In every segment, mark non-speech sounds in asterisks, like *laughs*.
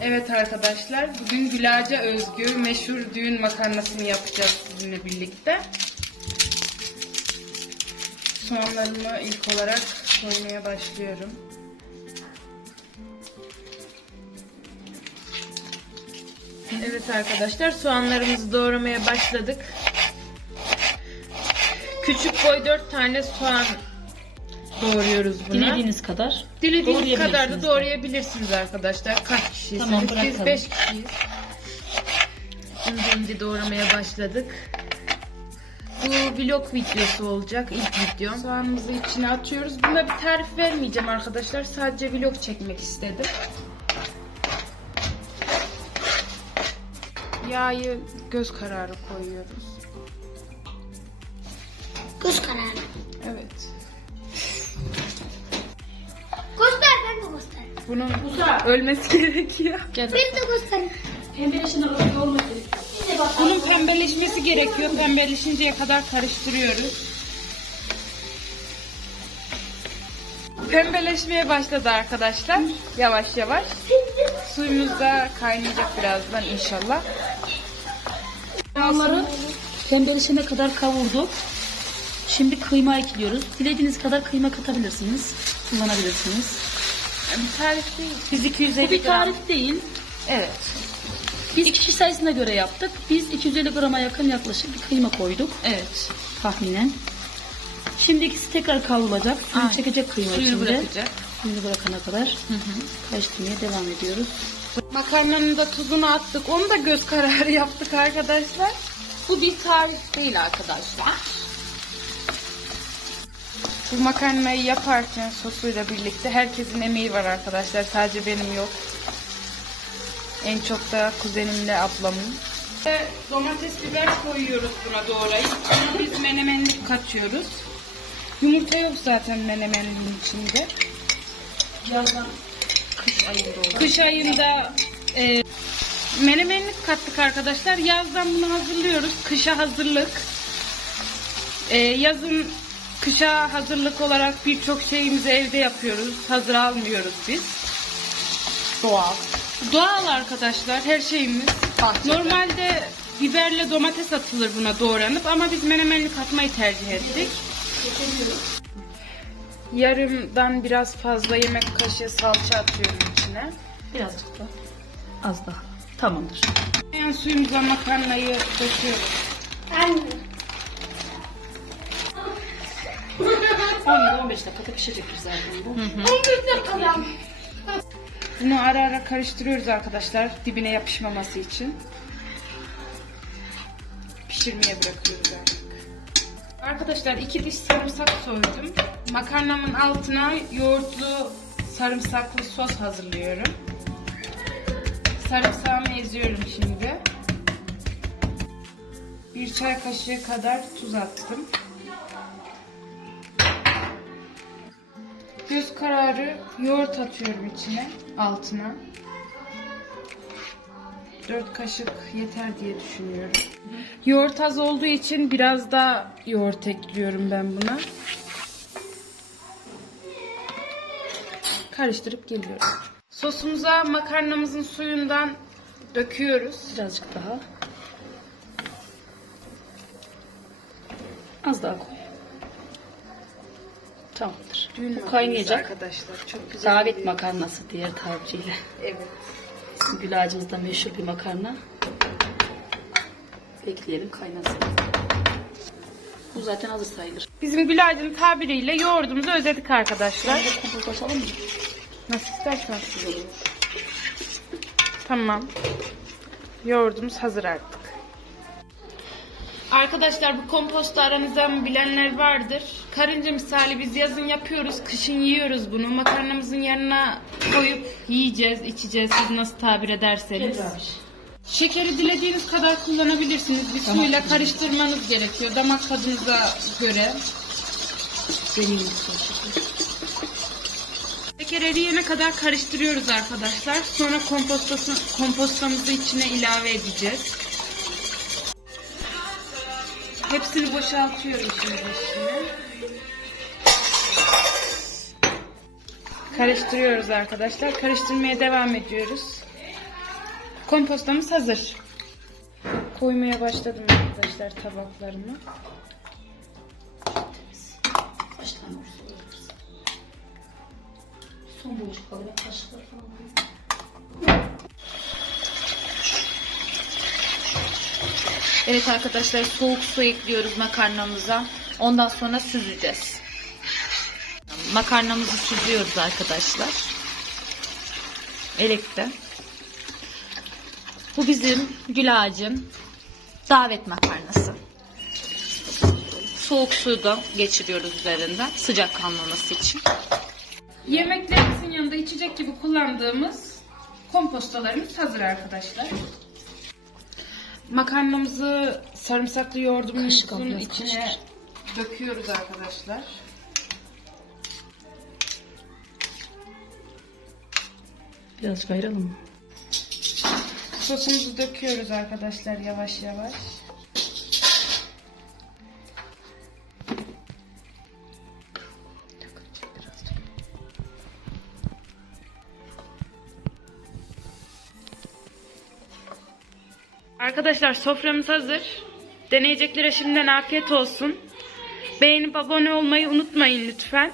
Evet arkadaşlar, bugün Gülağaca özgü meşhur düğün makarnasını yapacağız sizinle birlikte. Soğanlarımı ilk olarak soymaya başlıyorum. Evet arkadaşlar, soğanlarımızı doğramaya başladık. Küçük boy 4 tane soğan doğruyoruz buna. Dilediğiniz kadar. Dilediğiniz kadar da doğrayabilirsiniz. arkadaşlar. Kaç kişiyseniz. Tamam, Biz bırakalım. 5 kişiyiz. İnce ince doğramaya başladık. Bu vlog videosu olacak. ilk videom. Soğanımızı içine atıyoruz. Bunda bir tarif vermeyeceğim arkadaşlar. Sadece vlog çekmek istedim. Yağı göz kararı koyuyoruz. Göz kararı. Evet. Bunun ölmesi *laughs* gerekiyor. Ben de göstereyim. Pembeleşin arası olmak Bunun pembeleşmesi gerekiyor. Pembeleşinceye kadar karıştırıyoruz. Pembeleşmeye başladı arkadaşlar. Yavaş yavaş. Suyumuz da kaynayacak birazdan inşallah. Soğanları pembeleşene kadar kavurduk. Şimdi kıyma ekliyoruz. Dilediğiniz kadar kıyma katabilirsiniz. Kullanabilirsiniz. Bir tarif değil. Biz Bu 250 bir gram. tarif değil. Evet. Biz kişi sayısına göre yaptık. Biz 250 grama yakın yaklaşık bir kıyma koyduk Evet. tahminen. Şimdi ikisi tekrar kavrulacak. Suyu Aynen. çekecek kıyma Suyunu içinde. bırakacak. Suyunu bırakana kadar karıştırmaya devam ediyoruz. Makarnanın da tuzunu attık. Onu da göz kararı yaptık arkadaşlar. Bu bir tarif değil arkadaşlar. Bu makarnayı yaparken sosuyla birlikte herkesin emeği var arkadaşlar. Sadece benim yok. En çok da kuzenimle ablamın. Domates biber koyuyoruz buna doğrayıp. Biz menemenlik katıyoruz. Yumurta yok zaten menemenliğin içinde. Birazdan kış ayında olur. Kış ayında e, menemenlik kattık arkadaşlar. Yazdan bunu hazırlıyoruz. Kışa hazırlık. E, yazın kışa hazırlık olarak birçok şeyimizi evde yapıyoruz. Hazır almıyoruz biz. Doğal. Doğal arkadaşlar her şeyimiz. Normalde biberle domates atılır buna doğranıp ama biz menemenlik atmayı tercih ettik. Yarımdan biraz fazla yemek kaşığı salça atıyorum içine. Birazcık da. Az daha. Tamamdır. Yani suyumuza makarnayı döküyoruz. Anne. 10-15 dakikada pişecektir zaten bu. 11 dakika. Bunu ara ara karıştırıyoruz arkadaşlar dibine yapışmaması için. Pişirmeye bırakıyoruz artık. Arkadaşlar iki diş sarımsak soydum. Makarnamın altına yoğurtlu sarımsaklı sos hazırlıyorum. Sarımsağımı eziyorum şimdi. Bir çay kaşığı kadar tuz attım. Göz kararı yoğurt atıyorum içine, altına. 4 kaşık yeter diye düşünüyorum. Yoğurt az olduğu için biraz da yoğurt ekliyorum ben buna. Karıştırıp geliyorum. Sosumuza makarnamızın suyundan döküyoruz. Birazcık daha. Az daha koy. Tamamdır. Düğün Bu kaynayacak. arkadaşlar. Çok güzel. Davet oluyor. makarnası diğer tabiriyle. Evet. Gül ağacımızda meşhur bir makarna. Bekleyelim kaynasın. Bu zaten hazır sayılır. Bizim Gülay'ın tabiriyle yoğurdumuzu ödedik arkadaşlar. Açalım mı? Nasıl istersen siz olur. Tamam. Yoğurdumuz hazır artık. Arkadaşlar bu kompostu aranızda bilenler vardır. Karınca misali biz yazın yapıyoruz, kışın yiyoruz bunu. Makarnamızın yanına koyup yiyeceğiz, içeceğiz. Siz nasıl tabir ederseniz. Şekeri dilediğiniz kadar kullanabilirsiniz. Bir suyla karıştırmanız gerekiyor. Damak tadınıza göre. Benim. Şeker eriyene kadar karıştırıyoruz arkadaşlar. Sonra kompostası, kompostamızı içine ilave edeceğiz. Hepsini boşaltıyorum şimdi içine. Karıştırıyoruz arkadaşlar. Karıştırmaya devam ediyoruz. Kompostamız hazır. Koymaya başladım arkadaşlar tabaklarımı. Son boyucu kalıyor. Kaşıklar falan. Evet arkadaşlar soğuk su ekliyoruz makarnamıza. Ondan sonra süzeceğiz. Makarnamızı süzüyoruz arkadaşlar. Elekte. Bu bizim gül ağacın davet makarnası. Soğuk suyu da geçiriyoruz üzerinden sıcak kalmaması için. Yemeklerimizin yanında içecek gibi kullandığımız kompostalarımız hazır arkadaşlar. Makarnamızı sarımsaklı Kaşık yoğurdumuzun içine kaşık. döküyoruz arkadaşlar. Birazcık ayıralım mı? Sosumuzu döküyoruz arkadaşlar yavaş yavaş. Arkadaşlar soframız hazır. Deneyeceklere şimdiden afiyet olsun. Beğenip abone olmayı unutmayın lütfen.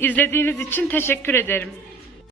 İzlediğiniz için teşekkür ederim.